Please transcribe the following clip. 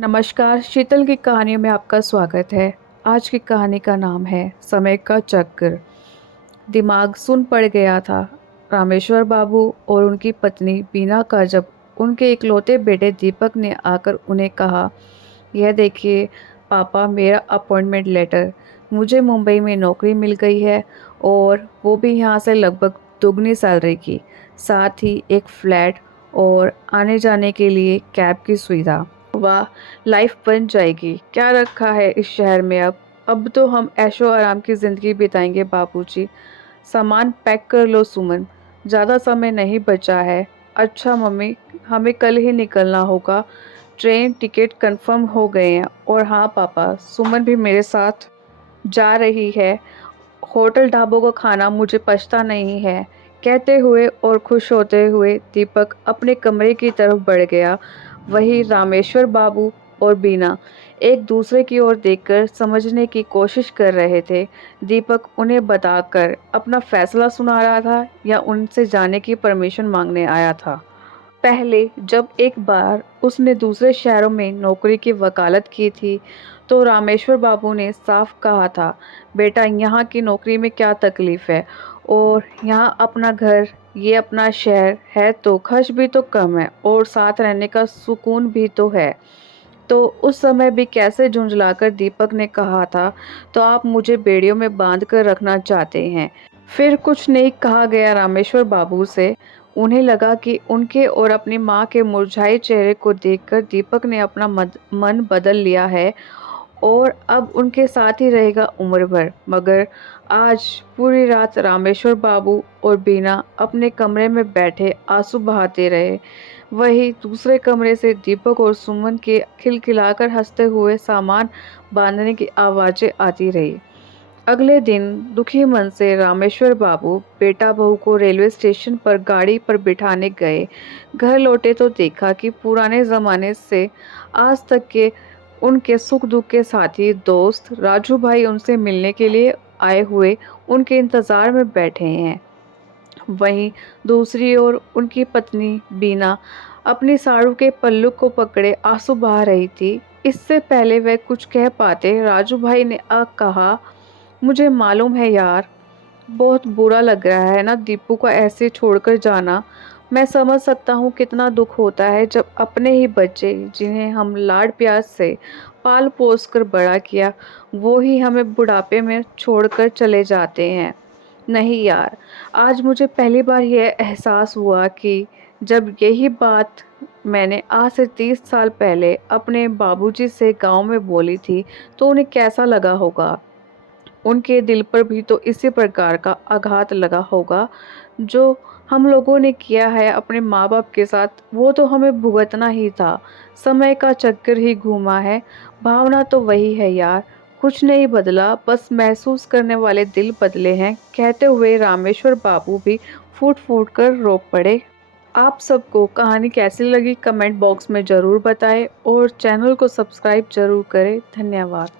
नमस्कार, शीतल की कहानियों में आपका स्वागत है। आज की कहानी का नाम है समय का चक्र। दिमाग सुन पड़ गया था। रामेश्वर बाबू और उनकी पत्नी बीना का जब उनके इकलौते बेटे दीपक ने आकर उन्हें कहा, यह देखिए पापा, मेरा अपॉइंटमेंट लेटर। मुझे मुंबई में नौकरी मिल गई है और वो भी यहाँ से लगभग दुगनी सैलरी की, साथ ही एक फ्लैट और आने जाने के लिए कैब की सुविधा। वाह, लाइफ बन जाएगी। क्या रखा है इस शहर में अब तो हम ऐशो आराम की ज़िंदगी बिताएंगे बाबूजी। सामान पैक कर लो सुमन, ज़्यादा समय नहीं बचा है। अच्छा मम्मी, हमें कल ही निकलना होगा। ट्रेन टिकट कंफर्म हो गए हैं। और हाँ पापा, सुमन भी मेरे साथ जा रही है। होटल ढाबों का खाना मुझे पछता नहीं है। कहते हुए और खुश होते हुए दीपक अपने कमरे की तरफ बढ़ गया। वही रामेश्वर बाबू और बीना एक दूसरे की ओर देखकर समझने की कोशिश कर रहे थे। दीपक उन्हें बताकर अपना फैसला सुना रहा था या उनसे जाने की परमिशन मांगने आया था। पहले जब एक बार उसने दूसरे शहरों में नौकरी की वकालत की थी तो रामेश्वर बाबू ने साफ कहा था, बेटा यहाँ की नौकरी में क्या तकलीफ़ है, और यहाँ अपना घर, ये अपना शहर है तो खर्च भी तो कम है और साथ रहने का सुकून भी तो है। तो उस समय भी कैसे झुंझलाकर दीपक ने कहा था, तो आप मुझे बेड़ियों में बांध कर रखना चाहते हैं। फिर कुछ नहीं कहा गया रामेश्वर बाबू से। उन्हें लगा कि उनके और अपनी माँ के मुरझाए चेहरे को देखकर दीपक ने अपना मन बदल लिया है और अब उनके साथ ही रहेगा उम्र भर। मगर आज पूरी रात रामेश्वर बाबू और बीना अपने कमरे में बैठे आंसू बहाते रहे। वही दूसरे कमरे से दीपक और सुमन के खिलखिलाकर हंसते हुए सामान बांधने की आवाज़ें आती रही। अगले दिन दुखी मन से रामेश्वर बाबू बेटा बहू को रेलवे स्टेशन पर गाड़ी पर बिठाने गए। घर लौटे तो देखा कि पुराने ज़माने से आज तक के उनके सुख दुख के साथी दोस्त राजू भाई उनसे मिलने के लिए आए हुए उनके इंतज़ार में बैठे हैं। वहीं दूसरी ओर उनकी पत्नी बीना अपनी साड़ू के पल्लू को पकड़े आंसू बहा रही थी। इससे पहले वह कुछ कह पाते राजू भाई ने कहा, मुझे मालूम है यार, बहुत बुरा लग रहा है ना दीपू को ऐसे छोड़कर जाना। मैं समझ सकता हूँ कितना दुख होता है जब अपने ही बच्चे, जिन्हें हम लाड प्यार से पाल पोस कर बड़ा किया, वो ही हमें बुढ़ापे में छोड़कर चले जाते हैं। नहीं यार, आज मुझे पहली बार यह एहसास हुआ कि जब यही बात मैंने आज से 30 साल पहले अपने बाबूजी से गांव में बोली थी तो उन्हें कैसा लगा होगा। उनके दिल पर भी तो इसी प्रकार का आघात लगा होगा। जो हम लोगों ने किया है अपने माँ बाप के साथ, वो तो हमें भुगतना ही था। समय का चक्कर ही घूमा है। भावना तो वही है यार, कुछ नहीं बदला, बस महसूस करने वाले दिल बदले हैं। कहते हुए रामेश्वर बाबू भी फूट फूट कर रो पड़े। आप सबको कहानी कैसी लगी कमेंट बॉक्स में ज़रूर बताएं और चैनल को सब्सक्राइब जरूर करें। धन्यवाद।